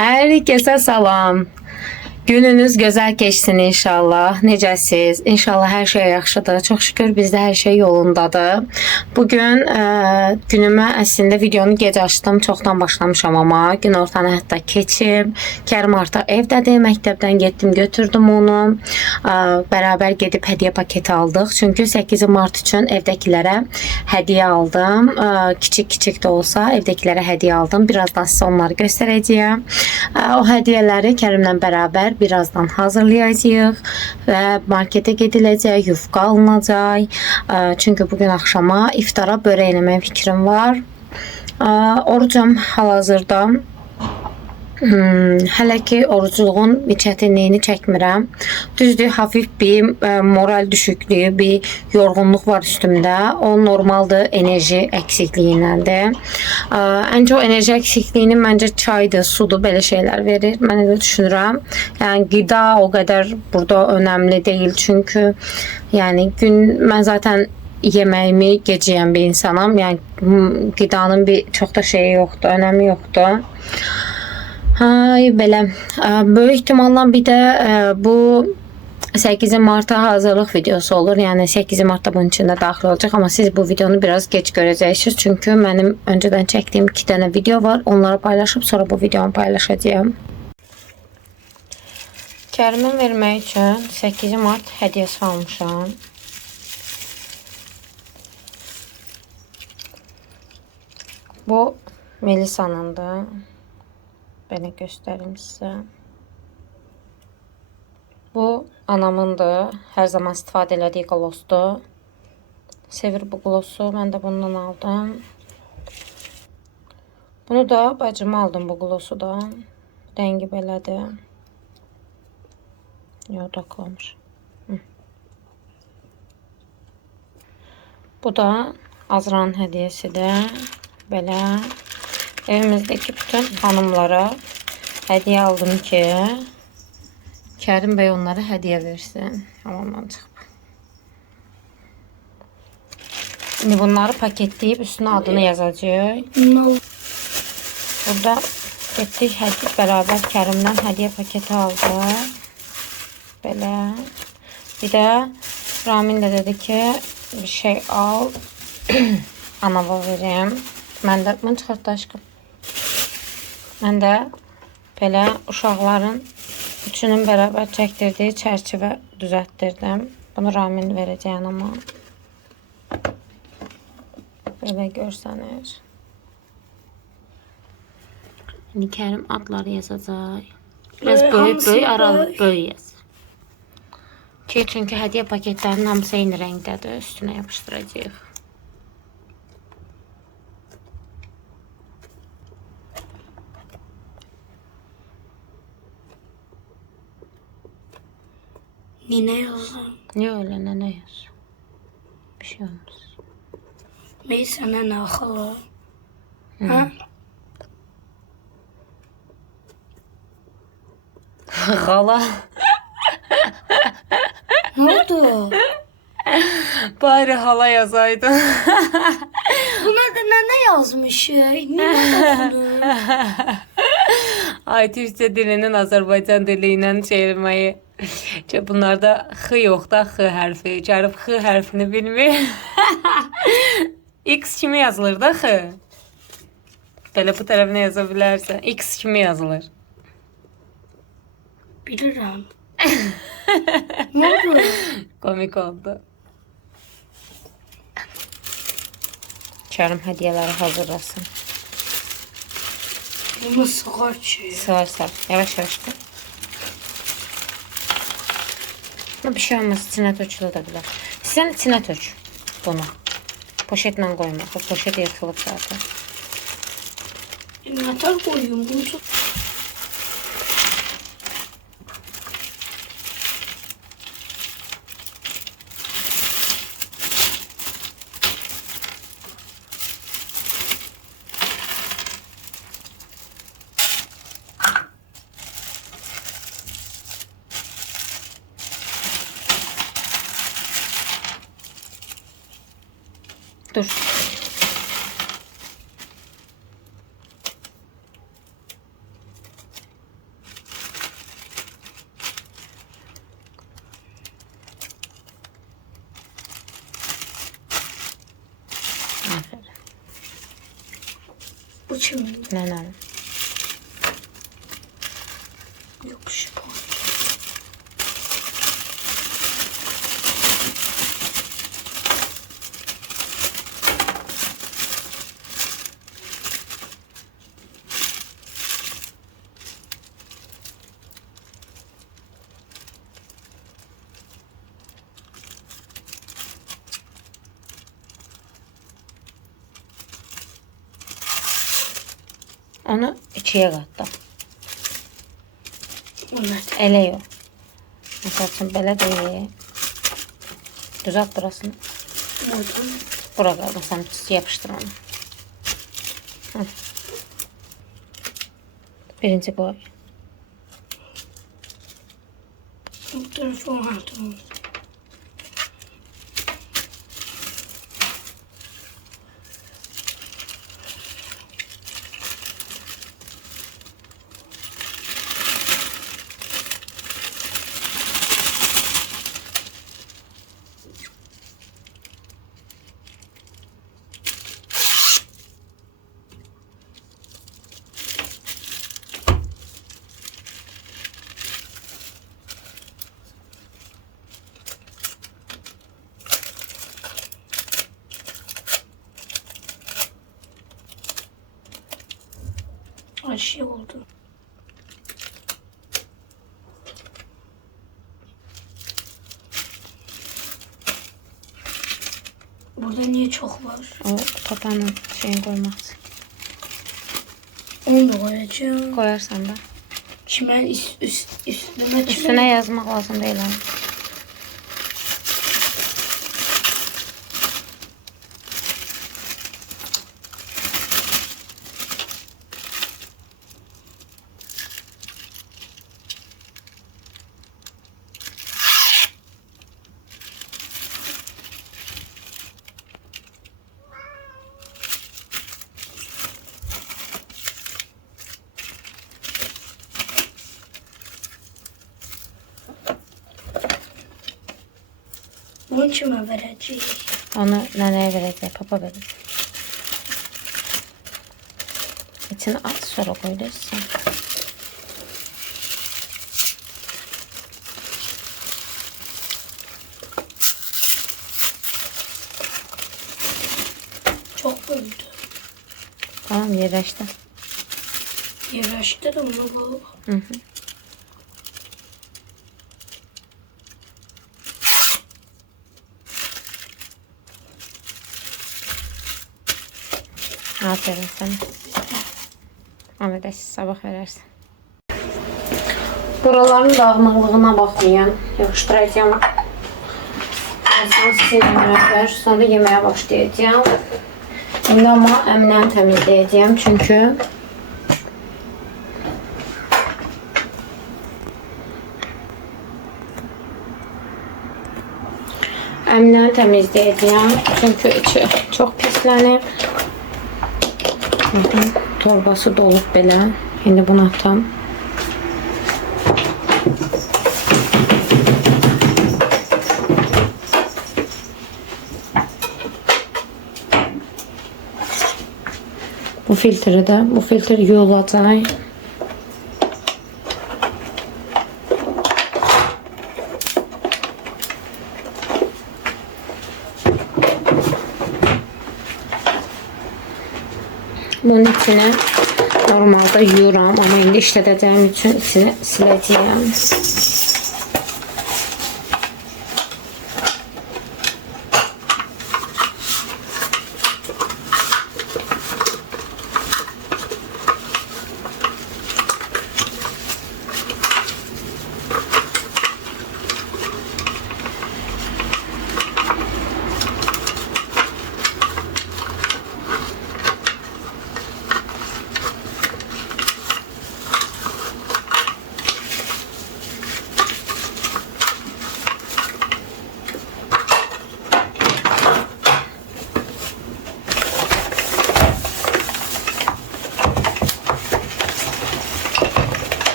Herkese salam. Gününüz gözəl keçsin inşallah. Necəsiz? İnşallah hər şey yaxşıdır. Çox şükür bizdə hər şey yolundadır. Bugün günümə əslində videonu gec açdım. Çoxdan başlamışam amma günortanı hətta keçib. Kərim artıq evdədir. Məktəbdən getdim, götürdüm onu. Bərabər gedib hədiyyə paketi aldıq. Çünki 8 mart üçün evdəkilərə hədiyyə aldım. Kiçik-kiçik də olsa evdəkilərə hədiyyə aldım. Birazdan sizə onları göstərəcəyəm. O hədiyyələri Kərimlə bərabər birazdan hazırlayacağıq və marketə gediləcək, yufka alınacaq. Çünki bugün axşama iftara börək eləmək fikrim var. Orucam hal-hazırda. Hələ ki orucluğun çətinliyini çəkmirəm. Düzdür, hafif bir moral düşüklüyü, bir yorğunluq var üstümdə. O normaldır, enerji əksikliyindən. Ən çox enerji əksikliyini məncə çaydır, sudur, belə şeylər verir. Mən elə düşünürəm. Yəni qida o qədər burada önəmli deyil. Çünki yəni mən zaten yeməyimi gec yeyən bir insanam. Yəni qidanın çox da şeyi yoxdur, önəmi yoxdur. Belə. Böyük ehtimalla bir də bu 8 Mart'a hazırlıq videosu olur. Yəni 8 Mart'da bunun içində daxil olacaq. Amma siz bu videonu biraz geç görəcəksiniz. Çünki mənim öncədən çəkdiyim 2 dənə video var. Onları paylaşıb sonra bu videonu paylaşacağım. Kərimin vermək üçün 8 Mart hədiyyəsi almışam. Bu Melisa'nındır. Belə göstərim sizə. Bu anamındır. Hər zaman istifadə elədiyi qlosdur. Sevir bu glosu. Mən də bundan aldım. Bunu da bacıma aldım bu glosu da. Rəngi belədir. Yodaklamış. Bu da Azra'nın hədiyyəsidir. Belə. Evimizdeki bütün hanımlara hediye aldım ki Kərim Bey onlara hediye versin. Hamamdan çıxıb. Şimdi bunları paketleyip üstüne adını yazacağıq. Burada getdik beraber Kərimdən hediye paketi aldıq. Belə. Bir də Ramin de dedi ki bir şey al. Anama vereyim. Mən də bunu çıxartdı aşkım. Mən də belə uşaqların üçünün bərabər çəkdirdiyi çərçivə düzəltdirdim. Bunu Ramin verəcəyəm amma. Belə görsənir. İndi Kərim adları yazacaq. Biraz böyük aralı böyük yaz. Çünki hədiyyə paketlərinin hamısı eyni rəngdədir. Üstünə yapışdıracağıq. Nene yazdım. Niye öyle nene yaz? Bir şey olmaz. Neyse nene hala. Ha? Hala. Ne oldu? Bari hala yazaydın. Buna da nene yazmış. Niye bunu? Ay Türkçe dilinin Azərbaycan dili ilə çevirməyi. Bunlarda x yox da x hərfi. Gəlib x hərfini bilmir. X kimi yazılır da x. Belə bu tərəfinə yaza bilərsən. X kimi yazılır. Bilirim. Ne oldu? Komik oldu. Kərim hədiyyələri hazırlasın. Bunu sığar ki. Sığar. Yavaş yavaş da. Bir şey olmaz, içine tökülü da bilər. Sən içine tök bunu. Poşetle koyma. Bu poşet yırtılıb zaten. İnventar koyuyorum. Bunu tut. Dur. kimin? Nənənin. Yok şipan. Onu ikiyə qatdım. Evet. Elə yox. Məsəl üçün belə deyil. Düzelt burasını. Buradan. Bura qaldı. Sən yapışdır onu. Hı. Birinci qoy. Bu tarafı var tamam. Ay şey oldu. Burada niye çok var? O tapanın şeyini koymaq üçün. Onu da koyacağım. Koyarsan da. Çimen üstüme Üstünə yazmaq lazım deyil. Hani. Bunu kime vereceğiz? Onu nənəyə verəcək, papa verir. İçini at, sonra koyulursun. Çok böldü. Tamam, yerləşdi. Yerleşti de onu bu. Hı hı. Aferin sana. Ahmet sabah verersin. Buraların dağınıklığına bakmayın. Yapıştıracağım. Birazdan silmeye sonra yemeğe başlayacağım. Şimdi ama emniyet temizleyeceğim çünkü emniyet temizleyeceğim çünkü içi çok pislenir. Torbası dolup belə. Şimdi bunu atam. Bu filtre de, bu filtre yuyulacaq. Bunun içine normalde yuyuram ama indi işlədəcəyim üçün içini siləcəyəm.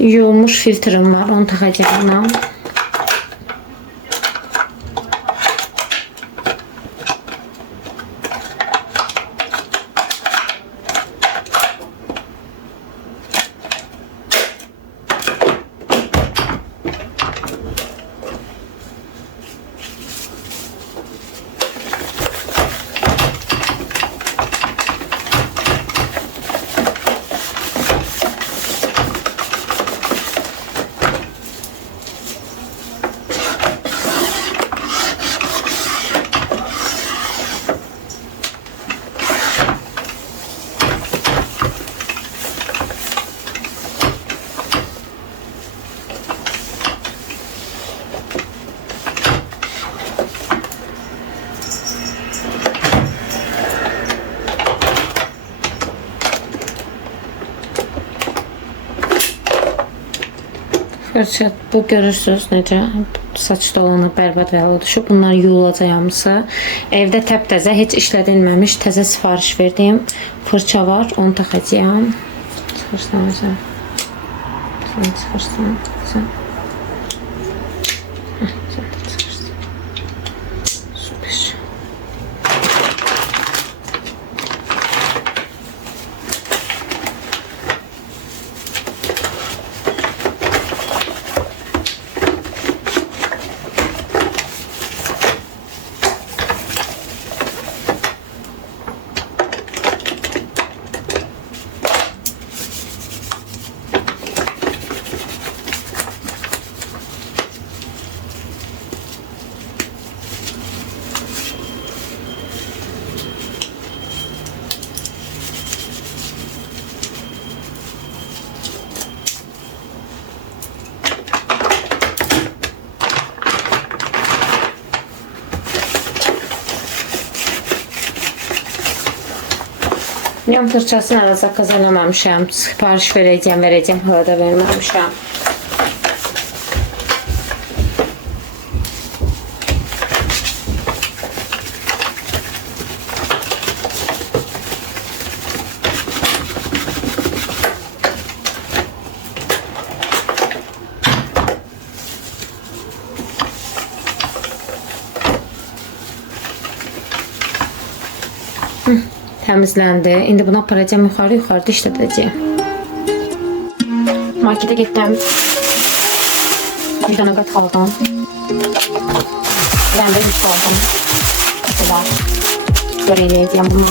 Yuyulmuş filtrim var, onu takacağım. Fırça, bu görürsünüz necə saç dolanı bərbad və halda düşüb. Bunlar yuyulacaq hamısı. Evdə təptəzə, heç işlədilməmiş, təzə sifariş verdiyim fırça var. Onu taxacağım. Çıxırsan özə. Sen çıxırsan. Sen. Sen de çıxırsan. Süper. Yan fırçasını hələ zakaz eləməmişəm. Sipariş verəcəm, hələ də verməmişəm. Təmizləndi. İndi bunu aparacağım yuxarıda işlədəcəyim. Markete getdim. Bir dənə qat aldım. Ben de üst aldım. Mesela görevleyeceğim bunu.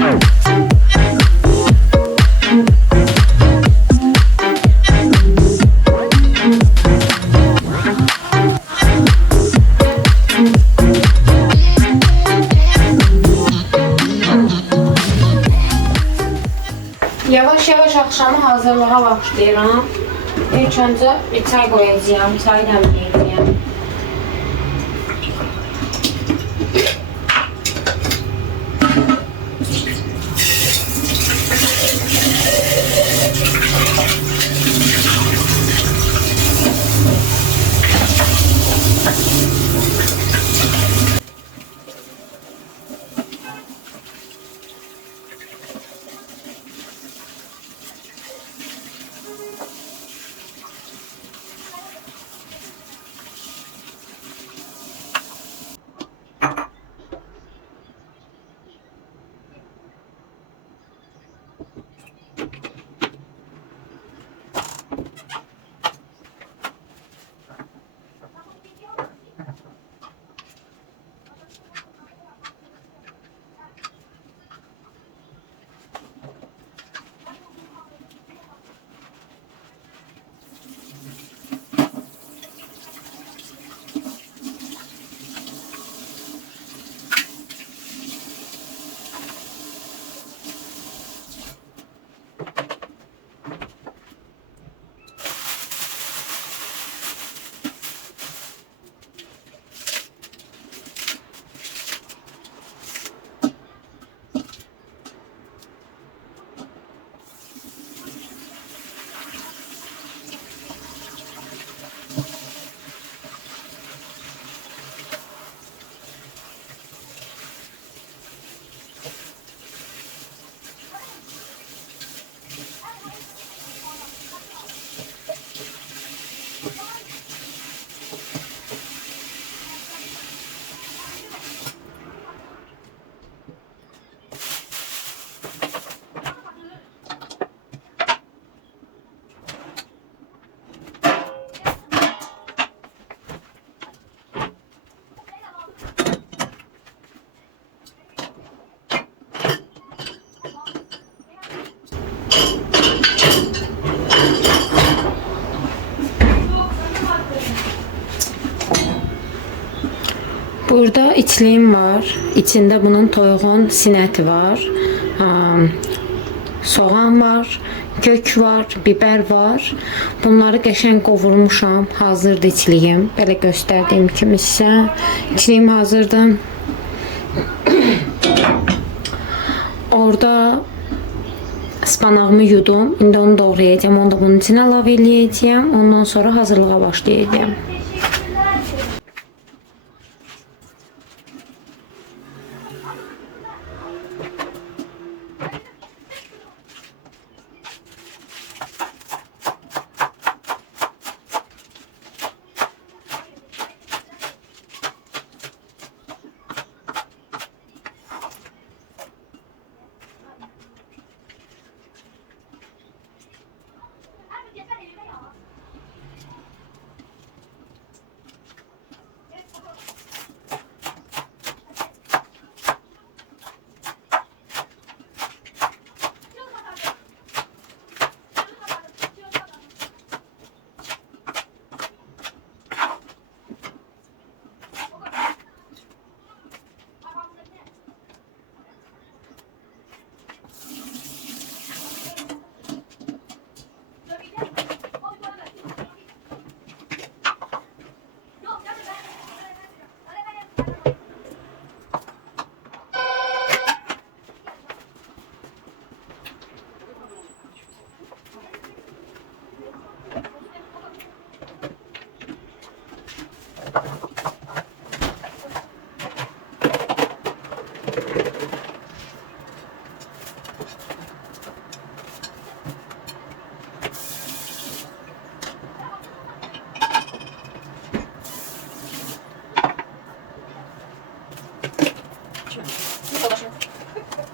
Yavaş yavaş akşamı hazırlığa başlayıram. İlk öncə bir çay koyacağım, çay demleyeceğim. Burada içliyim var. İçinde bunun toyuğun sinəti var. Soğan var. Kök var. Biber var. Bunları qəşəng qovurmuşam. Hazırdır içliyim. Belə göstərdiyim kimi sizə. İçliyim hazırdır. Orada ıspanağımı yudum. İndi onu doğrayacağım. Onu da bunun içine əlavə edəcəyəm. Ondan sonra hazırlığa başlayacağım.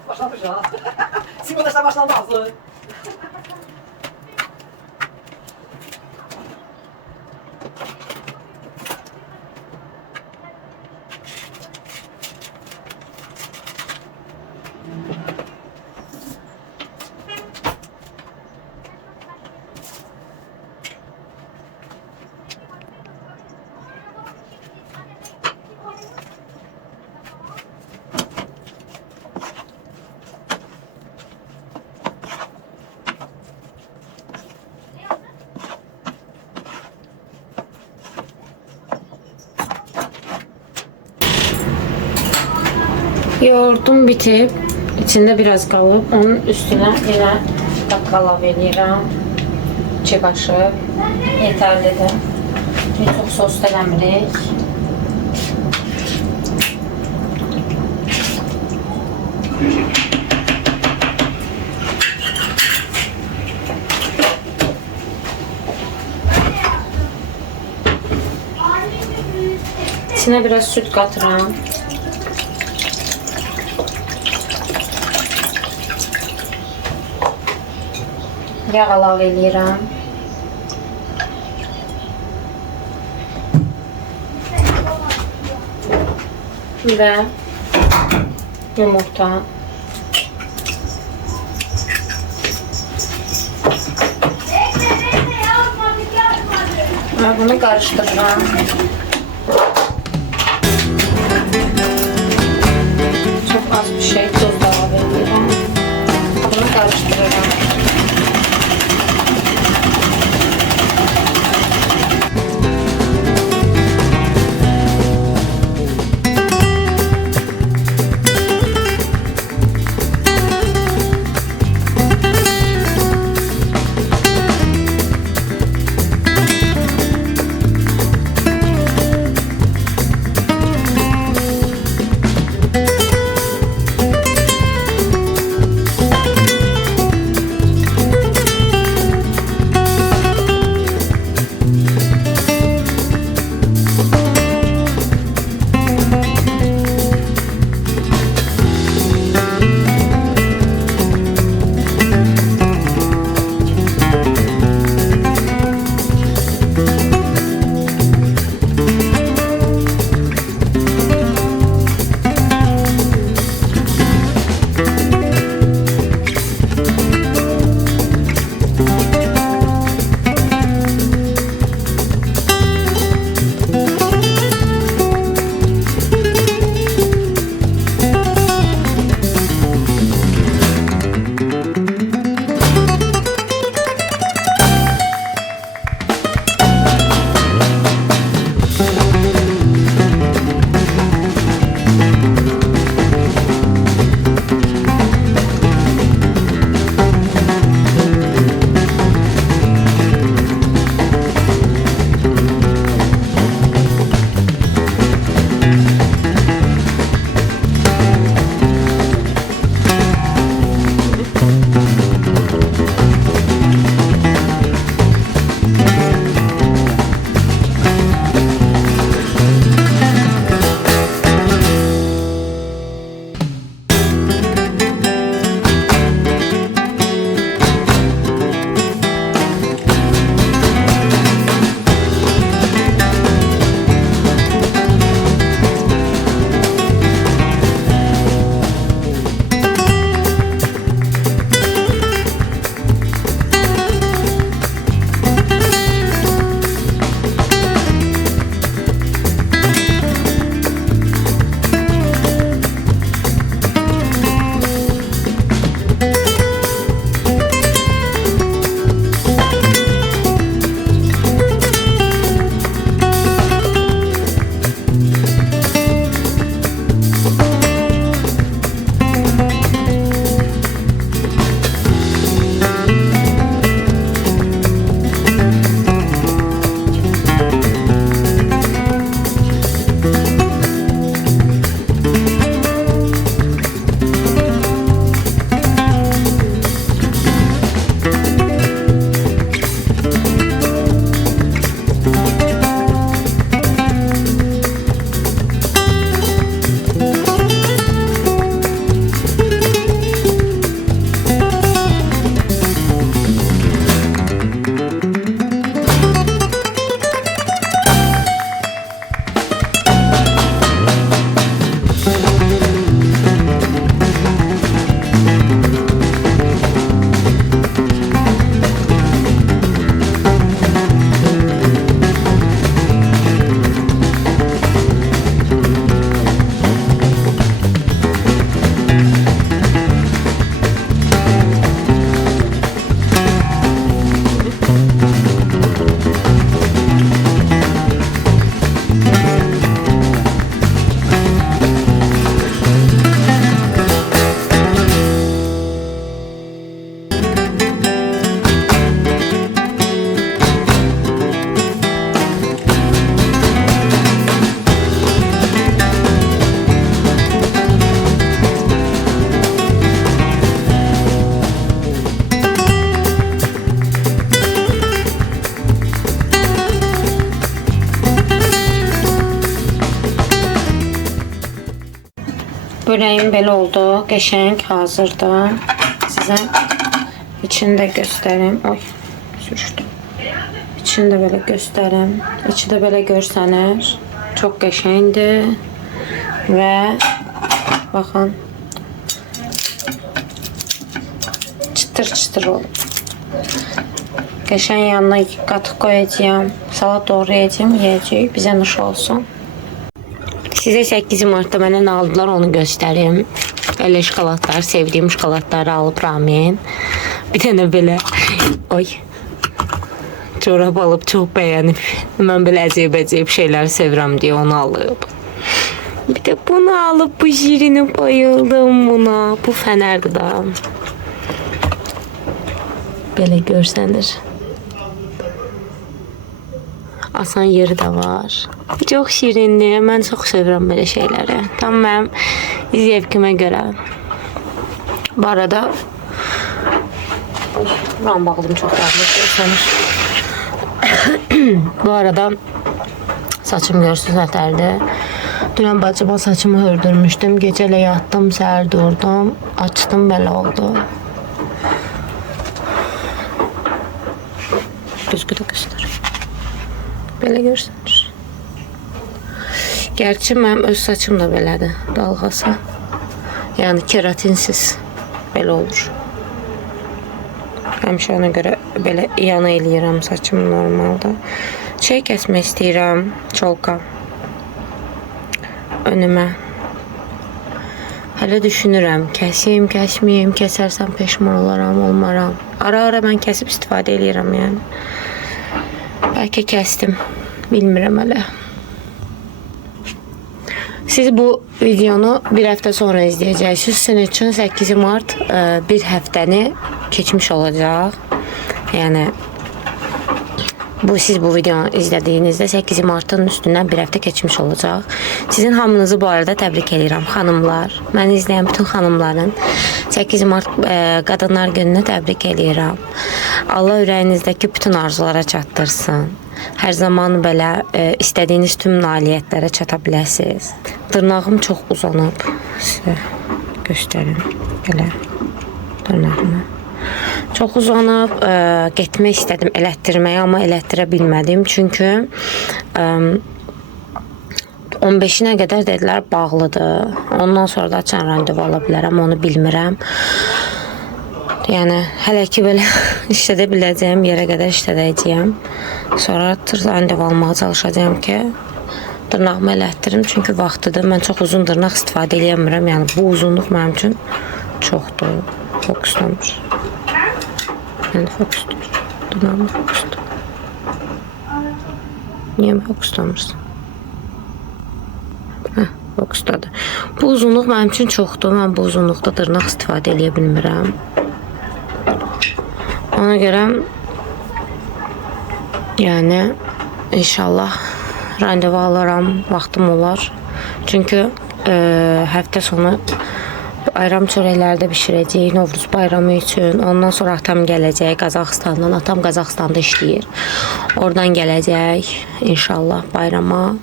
Başlamış ha. Simulaşlar başlanmazdı. Yoğurdum bitib, içində biraz qalıb. Onun üstünə yenə qat əlavə edirəm. 2 qaşıq yetərlidir. Çox sos da eləmirik. İçine biraz süt katıram. Yağ əlavə edirəm. Və yumurta. Və bunu qarışdırıram. Çok az bir şey, tuz da əlavə edirəm. Bunu qarışdırıram. Çörəyim belə oldu. Qəşəng hazırdır. Sizə içini də göstərim. Oy, sürüşdüm. İçini də belə göstərim. İçi də belə görsənir. Çox qəşəngdir. Və baxın. Çıtır-çıtır olub. Qəşəng yanına qatıq qoyacağım. Salat doğrayacağım, yeyəcəyik. Bizə nuş olsun. Sizə 8 martda mənə nə aldılar onu göstərim. Elə şokoladlar, sevdiyim şokoladları alıb Ramin. Bir dənə belə, oy, çorab alıb çox bəyənib. Mən belə əcəb-əcəb şeyləri sevirəm deyə onu alıb. Bir də bunu alıb, bu şirini bayıldım buna. Bu fənərdir da. Belə görsənir. Asan yeri də var. Çox şirindir. Mən çox sevirəm belə şeyləri. Tam mənim zevkimə görə. Bu arada buram bağladım çox razı görsənir. Bu arada saçım görsünüz nətərdir. Dünən bacıma saçımı hördürmüşdüm. Gecələ yatdım, səhər durdum. Açdım, belə oldu. Düzgü də göstərim. Belə görsənir. Gerçi mənim öz saçım da belədir. Dalğası. Yəni keratinsiz belə olur. Həmişə ona görə belə yana eləyirəm saçımı normalda. Şey kəsmək istəyirəm. Çolka. Önümə. Hələ düşünürəm. Kəsiyim, kəsməyim. Kəsərsəm peşman olaram, olmaram. Ara-ara mən kəsib istifadə eləyirəm yəni. Bəlkə kəsdim. Bilmirəm hələ. Siz bu videonu bir həftə sonra izləyəcəksiniz. Sizin üçün 8 mart bir həftəni keçmiş olacaq. Yəni siz bu videonu izlədiyinizdə 8 martın üstündən bir həftə keçmiş olacaq. Sizin hamınızı bu arada təbrik edirəm, xanımlar. Məni izləyən bütün xanımların 8 mart Qadınlar Gününü təbrik edirəm. Allah ürəyinizdəki bütün arzulara çatdırsın. Hər zaman belə istədiyiniz tüm nailiyyətlərə çata biləsiniz. Dırnağım çox uzanıb. Sizə göstərim. Belə dırnağımı. Çox uzanıb, getmək istədim elətdirməyə, amma elətdirə bilmədim. Çünki 15-nə qədər dedilər bağlıdır. Ondan sonra da açan randevu ala bilərəm, onu bilmirəm. Yəni, hələ ki belə işlədə biləcəyim yerə qədər işlədəcəyəm. Sonra randevu almağa çalışacağım ki, dırnağımı elətdirim. Çünki vaxtıdır. Mən çox uzun dırnaq istifadə edəmirəm. Yəni, bu uzunluq mənim üçün çoxdur. Fokuslanmış. Yəni, fokusdur. Dırnağımı fokusdur. Niyə fokuslanmışsın? Fokusdadır. Bu uzunluq mənim üçün çoxdur. Mən bu uzunluqda dırnaq istifadə edə bilmirəm. Ona görə yəni inşallah randevu alaram, vaxtım olar. Çünki həftə sonu bayram çörəkləri də bişirəcəyik Novruz bayramı üçün. Ondan sonra atam gələcək Qazaxıstandan. Atam Qazaxıstanda işləyir. Oradan gələcək inşallah bayrama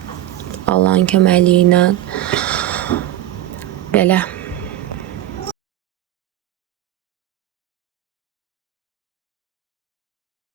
Allahın köməkliyi ilə. Belə.